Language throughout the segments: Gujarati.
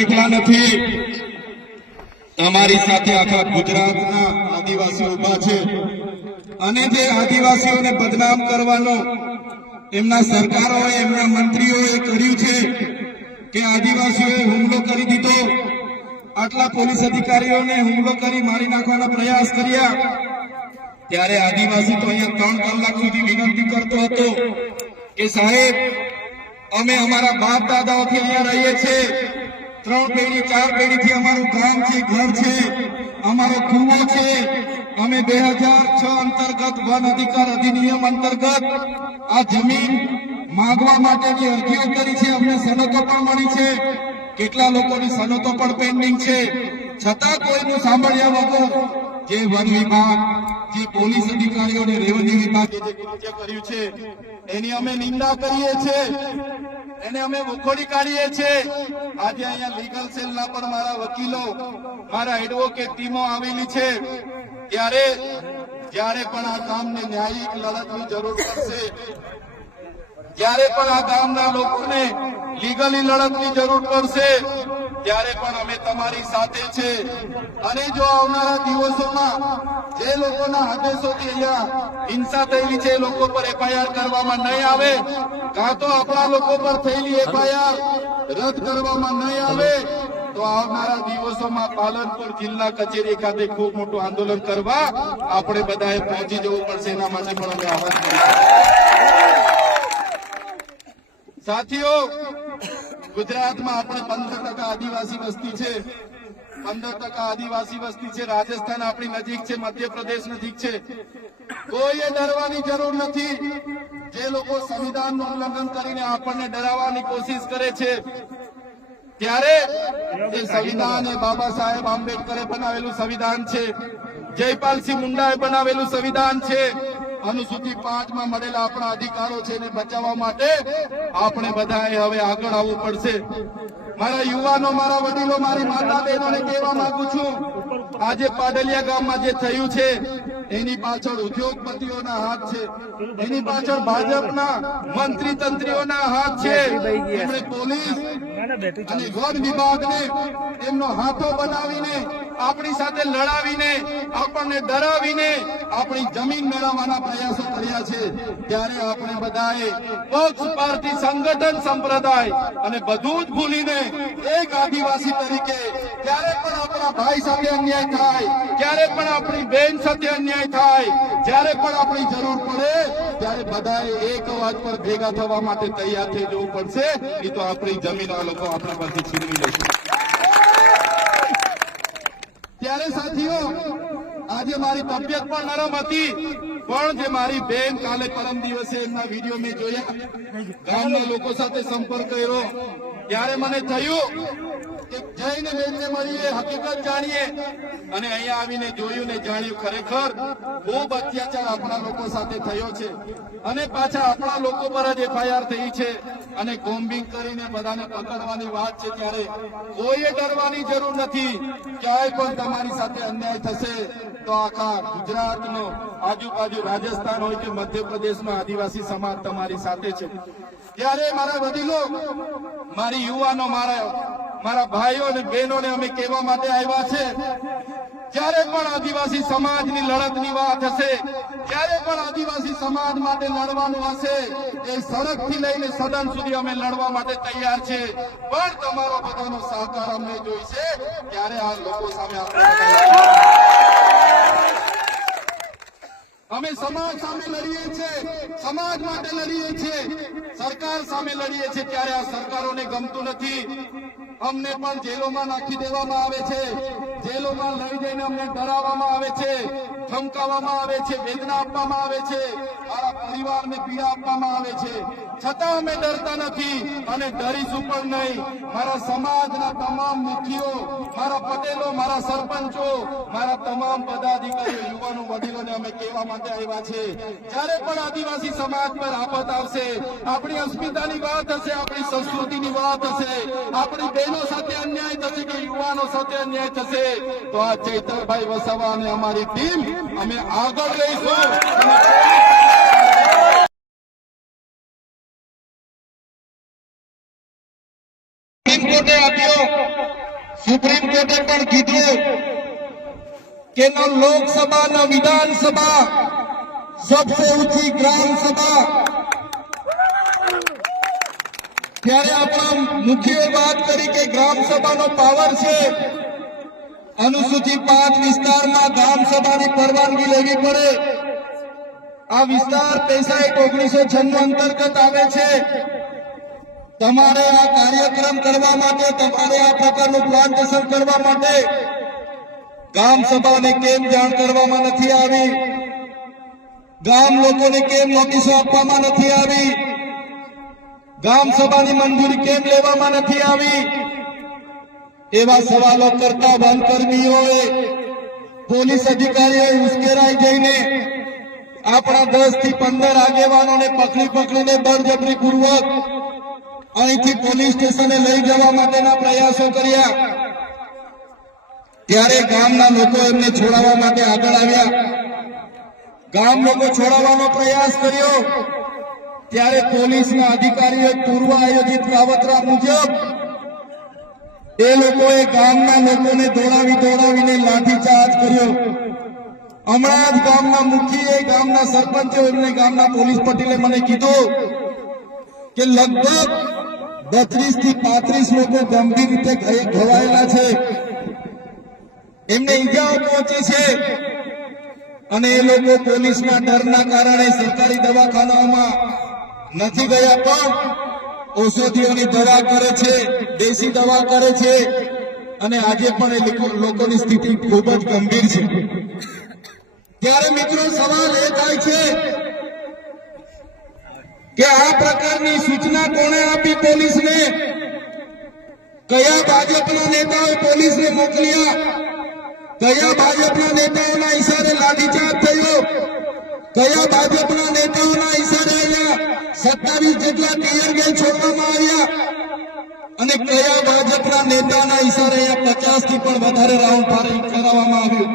એકલા નથી. તમારી સાથે આખા ગુજરાતના આદિવાસીઓ ઊભા છે. અને જે આદિવાસીઓને બદનામ કરવાનો એમના સરકારોએ, એમના મંત્રીઓએ કર્યું છે કે આદિવાસીઓએ હુમલો કરી દીધો. આટલા પોલીસ અધિકારીઓને હુમલો કરી મારી નાખવાના પ્રયાસ કર્યા. ત્યારે આદિવાસી તો અહીંયા ત્રણ કલાક સુધી વિનંતી કરતો હતો કે સાહેબ, અમે અમારા બાપ દાદાઓથી અહીંયા રહીએ છીએ. ત્રણ પેઢી, ચાર પેઢીથી અમારું ગામ છે, ઘર છે, અમારો કુવો છે. અમે બે હજાર છ અંતર્ગત વન અધિકાર અધિનિયમ અંતર્ગત આ જમીન માંગવા માટેની અરજીઓ કરી છે. અમને સનતો પણ મળી છે. કેટલા લોકોની સનતો પણ પેન્ડિંગ છે. છતાં કોઈનું સાંભળ્યા વગર જે વન વિભાગ જે પોલીસ અધિકારીઓ અને રેવન્યુ વિભાગે જે કૃત્ય કર્યું છે, એની અમે નિંદા કરીએ છીએ એને અમે વખોડી કાઢીએ છીએ આજે અહીંયા લીગલ સેલના પણ મારા વકીલો, મારા એડવોકેટ ટીમો આવેલી છે. ત્યારે, જ્યારે પણ આ ગામને ન્યાયિક લડતની જરૂર પડશે, જ્યારે પણ આ ગામના લોકોને લીગલી લડતની જરૂર પડશે ત્યારે પણ અમે તમારી સાથે છે. અને જો આવનારા દિવસોમાં જે લોકોના આદેશોથી અહીંયા હિંસા થયેલી છે લોકો પર એફઆઈઆર કરવામાં નહીં આવે, કાં તો આપણા લોકો પર થયેલી એફઆઈઆર રદ કરવામાં નહીં આવે, તો આવનારા દિવસોમાં પાલનપુર જિલ્લા કચેરી ખાતે ખૂબ મોટું આંદોલન કરવા આપણે બધાએ પહોંચી જવું પડશે. એના માટે પણ અમે આહવાન કરીએ સાથીઓ ગુજરાતમાં આપણે પંદર ટકા આદિવાસી વસ્તી છે. પંદર ટકા આદિવાસી વસ્તી છે. રાજસ્થાન આપણી નજીક છે, મધ્યપ્રદેશ નજીક છે. કોઈએ ડરવાની જરૂર નથી. જે લોકો સંવિધાનનું ઉલ્લંઘન કરીને આપણને ડરાવવાની કોશિશ કરે છે, ત્યારે એ સંવિધાન એ બાબા સાહેબ આંબેડકરે બનાવેલું સંવિધાન છે. જયપાલસિંહ મુંડાએ બનાવેલું સંવિધાન છે. અનુસૂચિ પાંચમાં મળેલા આપણા અધિકારો છે એને બચાવવા માટે આપણે બધાએ હવે આગળ આવવું પડશે. મારા યુવાનો મારા વડીલો મારી માતા બહેનોને કહેવા માંગુ છું આજે પાડલિયા ગામમાં જે થયું છે એની પાછળ ઉદ્યોગપતિઓના હાથ છે એની પાછળ ભાજપના મંત્રી તંત્રીઓના હાથ છે. એમણે પોલીસ અને ગોદ વિભાગને એમનો હાથો બનાવીને આપણી સાથે લડાવીને આપણને ડરાવીને આપણી જમીન મેળવવાના પ્રયાસો કર્યા છે. ત્યારે આપણે બધાએ પક્ષ પાર્ટી સંગઠન સંપ્રદાય અને બધું જ ભૂલીને એક આદિવાસી તરીકે ક્યારે પણ આપણા ભાઈ સાથે અન્યાય થાય ક્યારે પણ આપણી બેન સાથે અન્યાય થાય જ્યારે પણ આપણી જરૂર પડે ત્યારે બધાએ એક અવાજ પર ભેગા થવા માટે તૈયાર થઈ જવું પડશે. એ તો આપણી જમીન આ લોકો આપણા પરથી છીનવી લેશે. ત્યારે સાથીઓ, આજે મારી તબિયત પણ નરમ હતી. પણ જે મારી બેન કાલે પરમ દિવસે એમના વીડિયો મેં જોયા. ગામના લોકો સાથે સંપર્ક કર્યો. ત્યારે મને થયું કે જઈને બેનને મળીએ, હકીકત જાણીએ. અને અહીંયા આવીને જોયું ને જાણ્યું ખરેખર ખૂબ અત્યાચાર આપણા લોકો સાથે થયો છે. અને પાછા આપણા લોકો પર જ એફઆઈઆર થઈ છે. અને કોમ્બિંગ કરીને બધાને પકડવાની વાત છે ત્યારે કોઈએ ડરવાની જરૂર નથી. ક્યાંય પણ તમારી સાથે અન્યાય થશે તો આખા ગુજરાતનો આજુબાજુ રાજસ્થાન હોય કે મધ્યપ્રદેશનો આદિવાસી સમાજ તમારી સાથે છે. ત્યારે મારા વડીલો, મારી યુવાનો, મારા મારા ભાઈઓ અને બહેનોને અમે કહેવા માટે આવ્યા છે. જ્યારે પણ આદિવાસી સમાજની લડતની વાત હશે, જ્યારે પણ આદિવાસી સમાજ માટે લડવાનું હશે, એ સડકથી લઈને સદન સુધી અમે લડવા માટે તૈયાર છે. પણ તમારો બધાનો સહકાર અમને જોઈશે, ત્યારે આ લોકો સામે આપણે અમે સમાજ સામે લડીએ છીએ. સમાજ માટે લડીએ છીએ. સરકાર સામે લડીએ છીએ ત્યારે આ સરકારોને ગમતું નથી. અમને પણ જેલોમાં નાખી દેવામાં આવે છે. જેલોમાં લઈ જઈને અમને ડરાવવામાં આવે છે. ધમકાવવામાં આવે છે, વેદના આપવામાં આવે છે, મારા પરિવારને પીડા આપવામાં આવે છે. છતાં અમે ડરતા નથી અને ડરીશું પણ નહીં. મારા સમાજના તમામ મુખીઓ મારા પટેલો, મારા સરપંચો, મારા તમામ પદાધિકારીઓ, યુવાનો, વડીલોને અમે કહેવા માટે આવ્યા છે. જ્યારે પણ આદિવાસી સમાજ પર આફત આવશે, આપણી અસ્મિતાની વાત હશે, આપણી સંસ્કૃતિની વાત હશે, આપણી બહેનો સાથે અન્યાય થશે કે યુવાનો સાથે અન્યાય થશે, તો આ ચૈતરભાઈ વસાવા અને અમારી ટીમ અમે આગળ રહીશું. કોર્ટે સુપ્રીમ કોર્ટે પણ કીધું કે ન લોકસભા ન વિધાનસભા સબસે ઊંચી ગ્રામ સભા. ત્યારે આપણા મુખ્ય વાત કરી કે ગ્રામ સભાનો પાવર છે. અનુસૂચિત પાંચ વિસ્તારમાં ગ્રામ સભાની પરવાનગી લેવી પડે. આ વિસ્તાર પૈસા એક ઓગણીસો છન્નું અંતર્ગત આવે છે. તમારે આ કાર્યક્રમ કરવા માટે, તમારે આ પ્રકારનું પ્લાન્ટેશન કરવા માટે ગામ સભાને કેમ જાણ કરવામાં નથી આવી? ગામ લોકોને કેમ નોટિસો આપવામાં નથી આવી? ગામ સભાની મંજૂરી કેમ લેવામાં નથી આવી? એવા સવાલો કરતા વનકર્મીઓએ, પોલીસ અધિકારીઓએ ઉશ્કેરાઈ જઈને આપણા દસથી પંદર આગેવાનોને પકડી પકડીને બળજબરી પૂર્વક અહીંથી પોલીસ સ્ટેશને લઈ જવા માટેના પ્રયાસો કર્યા. ત્યારે ગામના લોકો એમને છોડાવવા માટે આગળ આવ્યા. ગામ લોકો છોડાવવાનો પ્રયાસ કર્યો. ત્યારે પોલીસના અધિકારીઓએ પૂર્વ આયોજિત કાવતરા મુજબ એ લોકોએ ગામના લોકોને દોડાવી દોડાવીને લાઠીચાર્જ કર્યો. હમણાં જ ગામના મુખીએ, ગામના સરપંચે એમને ગામના પોલીસ પટેલે મને કીધું કે લગભગ બત્રીસથી પાંત્રીસ લોકો ગંભીર રીતે ઘવાયેલા છે. એમને ઈજાઓ પહોંચી છે. અને એ લોકો પોલીસના ડરના કારણે સરકારી દવાખાનાઓમાં નથી ગયા પણ ઔષધિઓની દવા કરે છે. દેશી દવા કરે છે અને આજે પણ એ લોકોની સ્થિતિ ખૂબ જ ગંભીર છે. ત્યારે મિત્રો સવાલ એ થાય છે કે આ પ્રકારની સૂચના કોણે આપી પોલીસને? કયા ભાજપના નેતાઓ પોલીસને મોકલ્યા? કયા ભાજપના નેતાઓના ઈશારે લાઠીચાર્જ થયો? કયા ભાજપના નેતાઓના ઈશારે આવ્યા સત્તાવીસ જેટલા ટીયર ગેસ છોડવામાં આવ્યા? અને કયા ભાજપના નેતાના ઈશારે અહીંયા પચાસથી પણ વધારે રાઉન્ડ ફાયરિંગ કરાવવામાં આવ્યું?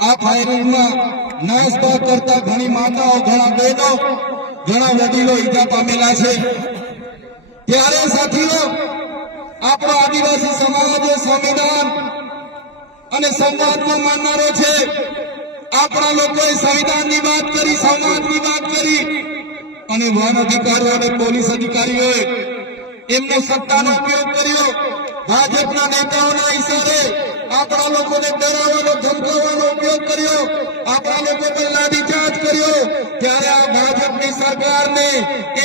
આ ફાયરિંગમાં નાસભાગ કરતા ઘણી માતાઓ, ઘણા બહેનો, ઘણા વડીલો ઈજા પામેલા છે. ત્યારે સાથીઓ, આપણો આદિવાસી સમાજ સંવિધાન અને સંવાદમાં માનનારો છે, આપણા લોકોએ સંવિધાનની વાત કરી, સંવાદની વાત કરી, અને વન અધિકારીઓ અને પોલીસ અધિકારીઓએ એમનો સત્તાનો ઉપયોગ કર્યો. ભાજપના નેતાઓના ઈશારે આપણા લોકોને ડરાવવાનો, ધમકાવવાનો ઉપયોગ કર્યો. આપણા લોકો પર લાઠીચાર્જ કર્યો. ત્યારે આ ભાજપની સરકારને,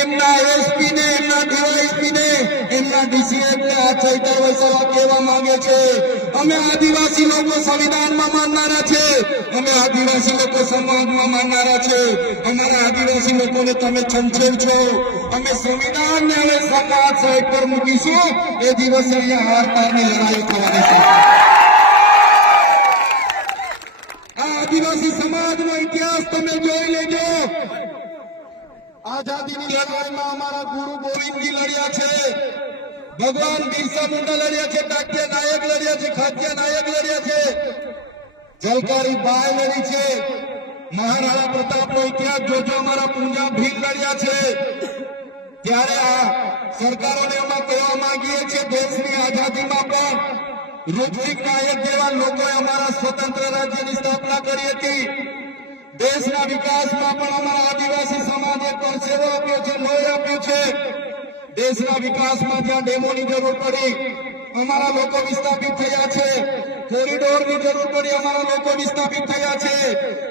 એમના એસપી ને એમના ડીવાયસપી ને એમના ડીસીએમ ને આ ચૈતર વૈસવા કહેવા માંગે છે. અમે આદિવાસી લોકો સંવિધાનમાં માનનારા છે. અમે આદિવાસી લોકો સમાજમાં માનનારા છે. અમારા આદિવાસી લોકોને તમે છંછેર છો. અમે સંવિધાનને હવે સમાજ સાઈડ પર મૂકીશું. એ દિવસે અહીંયા હાર પારની લડાઈ થવાની છે આ આદિવાસી સમાજનો ઇતિહાસ તમે જોઈ લેજો. આઝાદીની લડાઈમાં અમારા ગુરુ ગોવિંદજી લડ્યા છે. ભગવાન બિરસા મુંડા લડ્યા છે ટાટિયા નાયક લડ્યા છે, ખાટિયા નાયક લડ્યા છે. જલકારી બાય લડી છે. મહારાણા પ્રતાપનો ઇતિહાસ જોજો, અમારા પૂંજા ભીલ લડ્યા છે. ત્યારે આ સરકારોને અમે કહેવા માંગીએ છીએ, દેશની આઝાદીમાં પણ ઋત્વિક નાયક જેવા લોકોએ અમારા સ્વતંત્ર રાજ્યની સ્થાપના કરી હતી. દેશના વિકાસમાં પણ અમારા આદિવાસી સમાજે પરસેવો આપ્યો છે, લોહી આપ્યું છે. દેશના વિકાસમાં જ્યાં ડેમોની જરૂર પડી. અમારા લોકો વિસ્થાપિત થયા છે. કોરિડોરની જરૂર પડી અમારા લોકો વિસ્થાપિત થયા છે.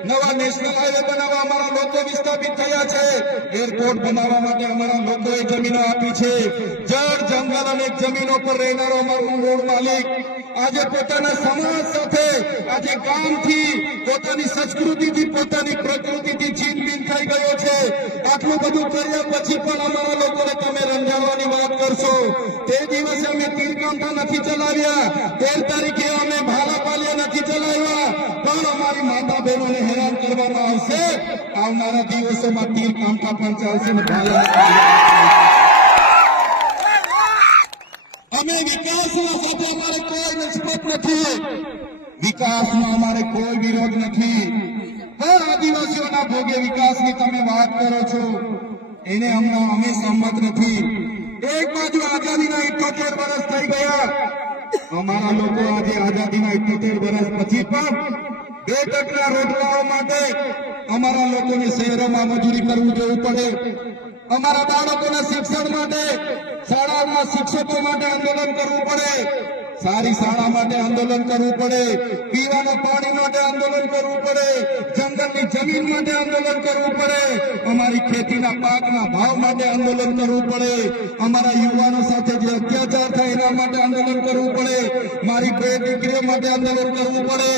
નવા નેશનલ હાઈવે બનાવવા અમારા લોકો વિસ્થાપિત થયા છે. એરપોર્ટ બનાવવા માટે અમારા લોકોએ જમીનો આપી છે. જળ, જંગલ અને જમીનો પર રહેનારો અમારો મૂળ માલિક આજે પોતાના સમાજ સાથે, આજે ગામથી, પોતાની સંસ્કૃતિથી, પોતાની પ્રકૃતિથી છીનબીન થઈ ગયો છે. આટલું બધું કર્યા પછી પણ અમારા લોકોને તમે રંજાવવાની વાત કરશો. તે દિવસે અમે તીરકાંઠા નથી ચલાવ્યા. તેર તારીખે અમે ચલાવ્યા. પણ અમારી માતા બહેનોને હેરાન કરવામાં આવશે. આવનારા દિવસોમાં તીરકાંઠા પણ ભાલા અમે વિકાસના અમારે કોઈ નિસ્બત નથી. વિકાસમાં અમારે કોઈ વિરોધ નથી. પણ આદિવાસીઓના ભોગે વિકાસની તમે વાત કરો છો, એને હમણાં અમે સંમત નથી. એક બાજુ આઝાદીના ઇઠોતેર વર્ષ થઈ ગયા. અમારા લોકો આજે આઝાદીના ઇઠ્યોતેર વર્ષ પછી પણ બે ટકના રોજગારો માટે અમારા લોકોને શહેરોમાં મજૂરી કરવું જવું પડે. અમારા બાળકોના શિક્ષણ માટે શાળાઓમાં શિક્ષકો માટે આંદોલન કરવું પડે. સારી શાળા માટે આંદોલન કરવું પડે, પીવાના પાણી માટે આંદોલન કરવું પડે, જંગલની જમીન માટે આંદોલન કરવું પડે, અમારી ખેતીના પાકના ભાવ માટે આંદોલન કરવું પડે, અમારા યુવાનો સાથે જે અત્યાચાર થાય એના માટે આંદોલન કરવું પડે, મારી બે દીકરીઓ માટે આંદોલન કરવું પડે.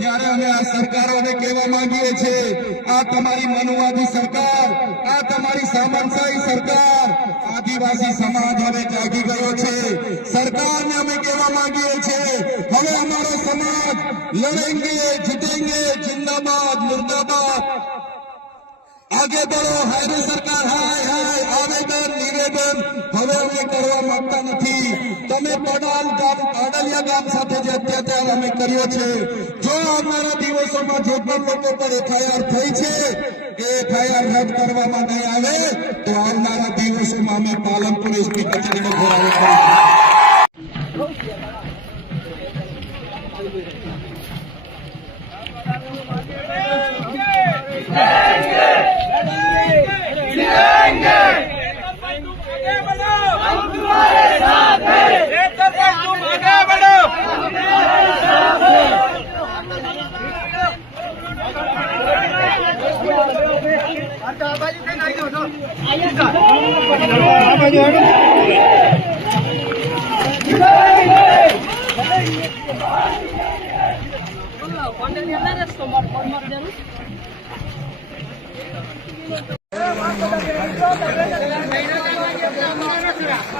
ત્યારે અમે આ સરકારોને કહેવા માંગીએ છીએ, આ તમારી મનુવાદી સરકાર, આ તમારી સામાનશાહી સરકાર, આદિવાસી સમાજ હવે જાગી ગયો છે. સરકારને અમે માંગીએ છીએ હવે અમારો સમાજ લડેંગે, જીતેંગે, જિંદાબાદ, મુર્દાબાદ. આગે બળો હાયરે સરકાર, હાય હાય, આવેદન, નિવેદન હવે અમે કરવા માંગતા નથી. તમે પડાલ ગામ પાડલિયા ગામ સાથે જે અત્યાચાર અમે કર્યો છે, જો અમારા દિવસોમાં જે લોકો પર એફઆઈઆર થઈ છે એ એફઆઈઆર રદ કરવામાં નહીં આવે, તો આવનારા દિવસોમાં અમે પાલનપુર એસપી કચેરીનો ઘેરાવો કરીશું.